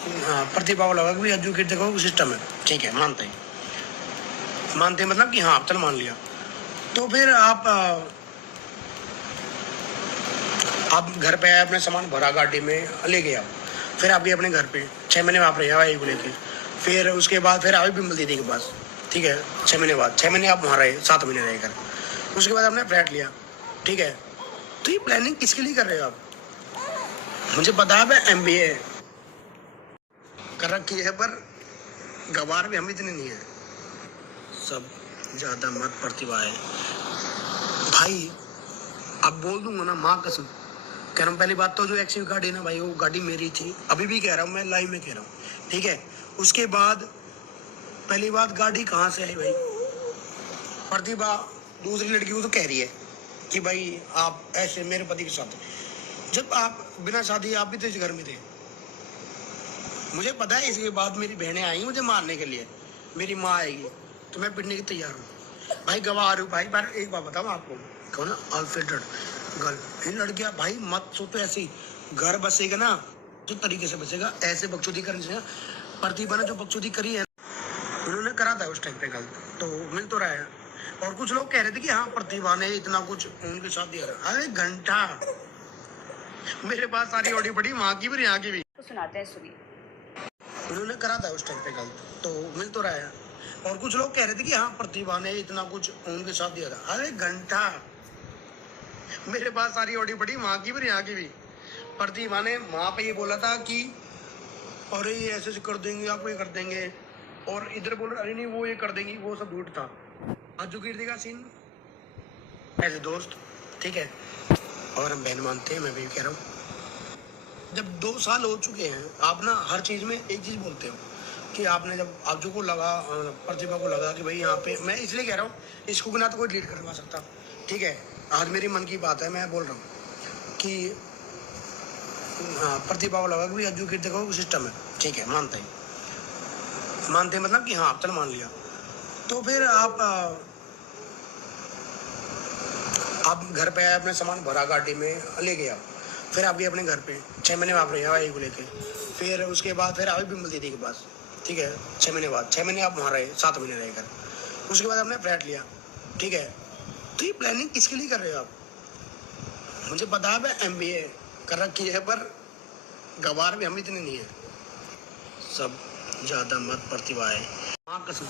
हाँ, प्रतिभा को लगा कि भाई एजुकेट देखो सिस्टम है, ठीक है, मानते हैं मतलब कि हाँ चल मान लिया। तो फिर आप घर पे आए, अपने सामान भरा गाड़ी में ले गए आप, फिर आप गए अपने घर पे 6 महीने में आप रहे भाई को लेके। फिर उसके बाद फिर आए बिमल दीदी के पास, ठीक है, 6 महीने बाद, 6 महीने आप वहाँ रहे, 7 महीने रहे घर। उसके बाद आपने फ्लैट लिया, ठीक है। तो ये प्लानिंग किसके लिए कर रहे हो आप? मुझे पता है मैं MBA कर रखी है, पर गवार भी हम इतने नहीं है। सब ज्यादा मत प्रतिभा है भाई। अब बोल दूंगा ना, माँ कसम कह रहा हूँ। पहली बात तो जो एक्सिव गाड़ी है ना भाई, वो गाड़ी मेरी थी, अभी भी कह रहा हूँ, मैं लाइव में कह रहा हूँ, ठीक है। उसके बाद पहली बात, गाड़ी कहाँ से आई भाई? प्रतिभा दूसरी लड़की को तो कह रही है कि भाई आप ऐसे मेरे पति के साथ, जब आप बिना शादी आप भी तो इस घर में थे। मुझे पता है इसके बाद मेरी बहनें आई मुझे मारने के लिए, मेरी माँ आएगी तो मैं पिटने की तैयार हूँ भाई, गवाह हूँ भाई। पर एक बात बताऊँ आपको, कहो ना अनफिल्टर्ड गर्ल, इन लड़कियां भाई मत सोचो ऐसी। घर बसेगा ना जो तरीके से बचेगा, ऐसे बकचोदी करने से। प्रतिभा ने जो बकचोदी करी है, उन्होंने करा था उस टाइम पे गलत, तो मिल तो रहा है। और कुछ लोग कह रहे थे कि हाँ प्रतिभा ने इतना कुछ उनके साथ दिया। अरे घंटा मेरे पास सारी ऑडियो पड़ी, वहां की भी यहाँ की भी, तो सुनाते हैं, सुनिए। उन्होंने करा था उस टाइम पे गलत, तो मिल तो रहा है। और कुछ लोग कह रहे थे कि हाँ प्रतिभा ने इतना कुछ उनके साथ दिया था। अरे घंटा मेरे पास सारी ऑडियो पड़ी, वहां की भी यहाँ की भी। प्रतिभा ने वहां पे ये बोला था कि अरे ये ऐसे कर देंगे, आपको ये कर देंगे, और इधर बोल रहे अरे नहीं वो ये कर देंगी, वो सब झूठ था। अज्जू कीर्ति का सीन ऐसे दोस्त, ठीक है, और हम बहन मानते हैं, मैं भी कह रहा हूँ। जब 2 साल हो चुके हैं, आप ना हर चीज में एक चीज बोलते हो कि आपने, जब अज्जू को लगा, प्रतिभा को लगा कि भाई यहाँ पे, मैं इसलिए कह रहा हूँ इसको बिना तो कोई डिलीट करवा सकता, ठीक है। आज मेरी मन की बात है, मैं बोल रहा हूँ कि प्रतिभा को लगा कि भाई अज्जू कीर्ति देखो सिस्टम है, ठीक है, मानते हैं मतलब कि हाँ चल मान लिया। तो फिर आप घर पे आए, अपने सामान भरा गाड़ी में ले गए आप, फिर आप गए अपने घर पे 6 महीने में आप रहे भाई को लेके। फिर उसके बाद फिर आए बिमल दीदी के पास, ठीक है, 6 महीने बाद, 6 महीने आप वहाँ रहे, 7 महीने रहे घर। उसके बाद आपने फ्लैट लिया, ठीक है। तो ये प्लानिंग किसके लिए कर रहे हो आप? मुझे पता है मैं MBA कर रखी है, पर गवार भी हम इतने नहीं है। सब ज्यादा मत प्रतिभा है, हाँ कसम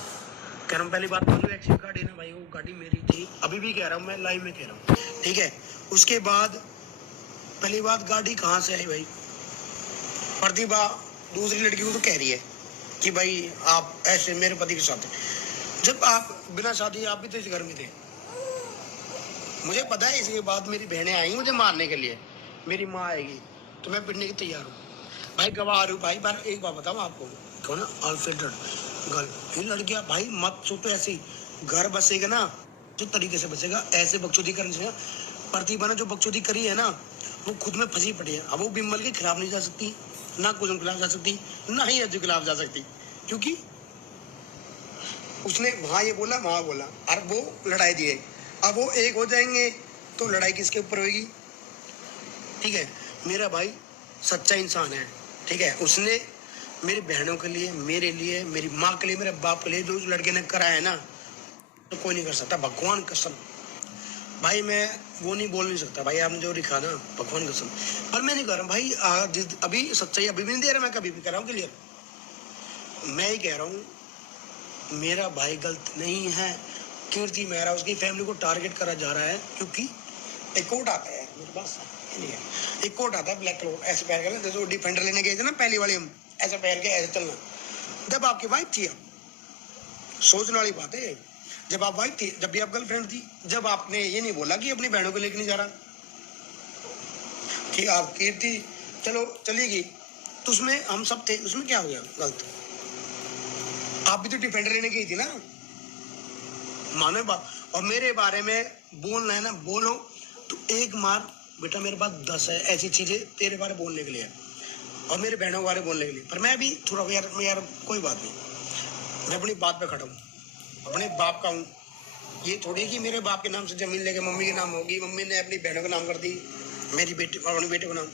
कह रहा हूँ। पहली बात तो जो एक्सिव गाड़ी है ना भाई, वो गाड़ी मेरी थी, अभी भी कह रहा हूँ, मैं लाइव में कह रहा हूँ, ठीक है। उसके बाद पहली बात, गाड़ी कहाँ से आई भाई? प्रतिभा दूसरी लड़की को तो कह रही है कि भाई आप ऐसे मेरे पति के साथ, जब आप बिना शादी आप भी तो इस घर में थे। मुझे पता है इसके बाद मेरी बहनें आई मुझे मारने के लिए, मेरी माँ आएगी तो मैं पिटने की तैयार हूँ भाई, गवाह हूँ भाई। पर एक बात बताऊँ आपको, कहो ना अनफिल्टर्ड गर्ल, इन लड़कियां भाई मत सोचो ऐसी। घर बसेगा ना जो तरीके से बचेगा, ऐसे बकचोदी करने से। प्रतिभा ने जो बकचोदी करी है ना, वो खुद में फंसी पड़ी है। अब वो बिमल के खिलाफ नहीं जा सकती, ना कुछ खिलाफ जा सकती, ना ही अज्जू के खिलाफ जा सकती, क्योंकि उसने वहां ये बोला, वहां बोला, और वो लड़ाई दिए। अब वो एक हो जाएंगे तो लड़ाई किसके ऊपर होगी? ठीक है, मेरा भाई सच्चा इंसान है, ठीक है। उसने मेरी बहनों के लिए, मेरे लिए, मेरी माँ के लिए, मेरे बाप के लिए जो उस लड़के ने करा है ना, तो कोई नहीं कर सकता, भगवान कसम भाई। मैं वो नहीं बोल नहीं सकता भाई, आपने जो लिखा ना, भगवान कसम। पर मैं नहीं कर रहा भाई, अभी सच्चाई अभी भी नहीं दे रहा, मैं कभी भी कर रहा हूँ क्लियर। मैं ही कह रहा हूँ मेरा भाई गलत नहीं है। कीर्ति मेहरा उसकी फैमिली को टारगेट करा जा रहा है, क्योंकि एक कोट आता है मेरे पास, नहीं है, एक कोट आता है ब्लैक कलर, ऐसे पहन कर, जैसे वो डिफेंडर लेने गए थे ना पहली वाली, हम ऐसा पहन के ऐसे चलना। जब आपकी वाइफ थी, सोचने वाली बात है, जब आप वाइफ थी, जब भी आप गर्लफ्रेंड थी, जब आपने ये नहीं बोला कि अपनी बहनों को लेके नहीं जा रहा, कि आप कीर्ति चलो चली गई, तो उसमें हम सब थे, उसमें क्या हो गया गलत? आप भी तो डिफेंडर लेने गई थी ना, मानो बात। और मेरे बारे में बोलना है ना, बोलो तो एक मार बेटा, मेरे पास 10 है ऐसी चीजें तेरे बारे बोलने के लिए, और मेरे बहनों के बारे बोलने के लिए। पर मैं भी थोड़ा यार कोई बात नहीं, मैं अपनी बात पे खड़ा हूँ, अपने बाप का हूँ। ये थोड़ी कि मेरे बाप के नाम से जमीन लेके मम्मी के नाम होगी, मम्मी ने अपनी बहनों का नाम कर दी, मेरी बेटी अपने बेटे को नाम।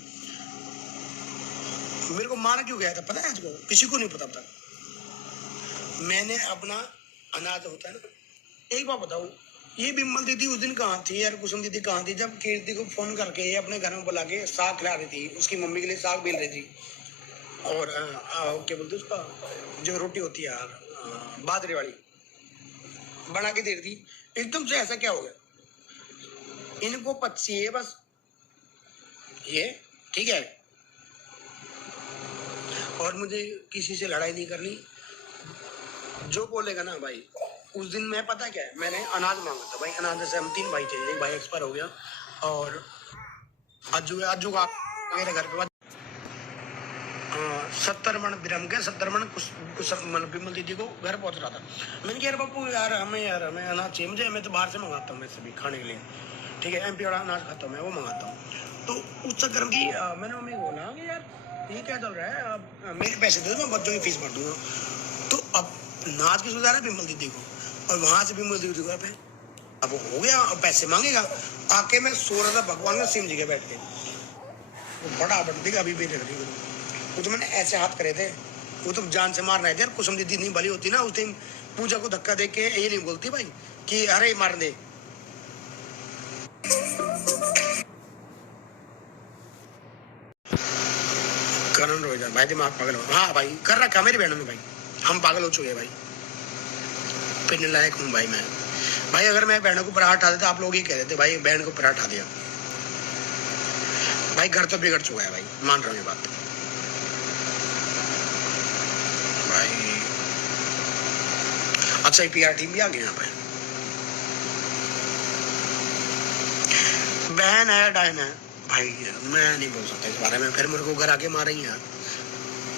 मेरे को मारा क्यों गया था पता है आज को? किसी को नहीं पता था। मैंने अपना अनाज होता है ना, एक बात बताओ, ये बिमल दीदी उस दिन कहाँ थी यार, कुसुम दीदी कहाँ थी जब कीर्ति को फोन करके अपने घर में बुला के साग खिला रही थी, उसकी मम्मी के लिए साग बेल रही थी, और क्या बोलते उसका जो रोटी होती है यार, बाजरे वाली बना के दे रही थी। एकदम से ऐसा क्या हो गया? इनको पच्ची है बस ये, ठीक है, और मुझे किसी से लड़ाई नहीं करनी। जो बोलेगा ना भाई, उस दिन मैं पता क्या है, मैंने अनाज मांगा था भाई, अनाज जैसे हम 3 भाई थे, एक भाई एक्सपायर हो गया, और अज्जू का मेरे घर पे 70 मन बिरम के 70 मन कुछ मतलब बिमल दीदी को घर पहुंच रहा था। मैंने कहा यार बापू यार हमें अनाज चाहिए मुझे, मैं तो बाहर से मंगाता हूँ वैसे भी खाने के लिए, ठीक है, MP वाला अनाज खाता हूँ मैं, वो मंगाता हूँ। तो उस चक्कर की मैंने मम्मी को बोला कि यार ये क्या चल रहा है, अब मेरे पैसे दे दो, मैं बच्चों की फीस भर दूंगा। तो अब नाच की सुधार है बिमल दीदी को, और वहां से बिमल दीदी को अब हो गया, अब पैसे मांगेगा। आके मैं सो रहा था भगवान में सिम जी के बैठ के, वो बड़ा बढ़ती अभी भी देख रही, वो तो मैंने ऐसे हाथ करे थे, वो तो जान से मारना है यार। कुसुम दीदी नहीं भली होती ना, उस दिन पूजा को धक्का दे के ये नहीं बोलती भाई कि अरे मार दे। कानून हो जाए भाई, दिमाग पागल हो। हाँ भाई कर रखा मेरी बहनों में भाई, हम पागल हो चुके हैं भाई, पिटने लायक हूँ भाई मैं। भाई अगर मैं बहनों को पराठा उठा देता, आप लोग ये कह देते भाई बहन को पराठा उठा दिया। भाई घर तो बिगड़ चुका है भाई, मान रहा हूँ ये बात भाई। अच्छा PR टीम भी आ गई यहाँ पे, बहन है डायन है भाई, मैं नहीं बोल सकता इस बारे में, फिर मेरे को घर आके मारेंगे यार।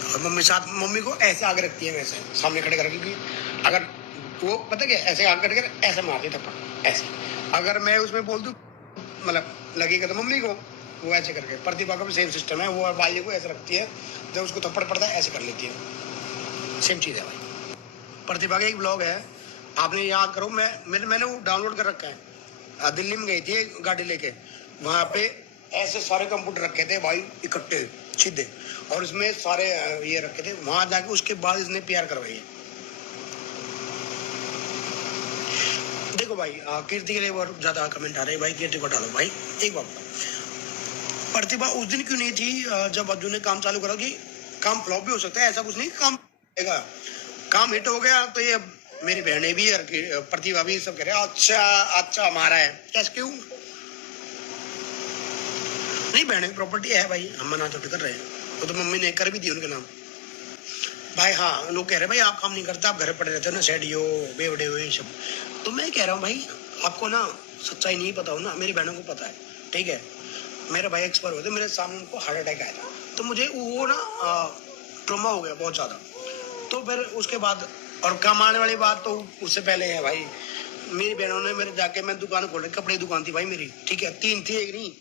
और मम्मी को ऐसे आगे रखती है, वैसे सामने खड़े करके कि अगर वो पता क्या ऐसे आगे करके ऐसे मारती थप्पड़ ऐसे, अगर मैं उसमें बोल दूं मतलब लगेगा तो मम्मी को, वो ऐसे करके। प्रतिभा का भी सेम सिस्टम है, वो बाली को ऐसे रखती है, जब उसको थप्पड़ पड़ता है ऐसे कर लेती है, सेम चीज़ है भाई। प्रतिभा का एक ब्लॉग है, आपने याद करो, मैंने वो डाउनलोड कर रखा है। दिल्ली में गई थी गाड़ी लेके, वहाँ पे ऐसे सारे कंप्यूटर रखे थे भाई इकट्ठे सीधे, और उसमें सारे ये रखे थे, वहां जाके उसके बाद इसने PR करवाई है। देखो भाई कीर्ति के लिए बहुत ज्यादा कमेंट आ रहे हैं भाई, कीर्ति को हटा दो भाई। एक बात प्रतिभा उस दिन क्यों नहीं थी जब अर्जुन ने काम चालू करा? कि काम फ्लॉप भी हो सकता है, ऐसा कुछ नहीं, काम हिट हो गया तो ये मेरी बहनें भी और प्रतिभा भी सब कह रहे अच्छा अच्छा हमारा है, कैसे क्यों नहीं? बहने की प्रॉपर्टी है भाई, हम मना तो कर रहे हैं, वो तो मम्मी ने कर भी दी उनके नाम भाई। हाँ लोग कह रहे हैं भाई आप काम नहीं करते, आप घर पड़े रहते हो ना, सेडियो बेवड़े हो ये सब। तो मैं कह रहा हूँ भाई आपको ना सच्चाई नहीं पता हो ना, मेरी बहनों को पता है, ठीक है। मेरे भाई एक्सपायर हुए थे, मेरे सामने उनको हार्ट अटैक आया था, तो मुझे वो ना ट्रोमा हो गया बहुत ज़्यादा। तो फिर उसके बाद और कमाने वाली बात तो उससे पहले है भाई, मेरी बहनों ने मेरे जाके, मैं दुकान खोल रही, कपड़े की दुकान थी भाई मेरी, ठीक है, 3 थी एक नहीं,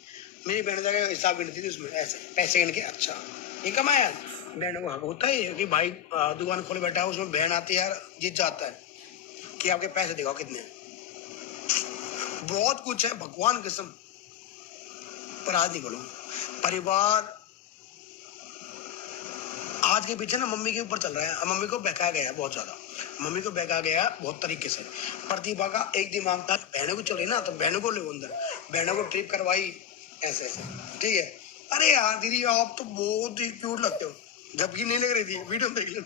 मेरी बहन जाके हिसाब गिनती थी उसमें, ऐसे पैसे गिन के अच्छा ये कमाया। बहनों को हक होता है कि भाई दुकान खोले बैठा है, उसमें बहन आती है यार, जीत जाता है कि आपके पैसे दिखाओ कितने हैं। बहुत कुछ है भगवान कसम, पर आज नहीं बोलूँ। परिवार आज के पीछे ना मम्मी के ऊपर चल रहा है, मम्मी को बहका गया बहुत ज्यादा, मम्मी को बहका गया बहुत तरीके से। प्रतिभा का एक दिमाग था, बहनों को चले ना तो बहनों को ले अंदर, बहनों को ट्रिप करवाई ऐसे ऐसे, ठीक है। अरे यार दीदी आप तो बहुत ही क्यूट लगते हो, जबकि नहीं लग रही थी, वीडियो देख लो।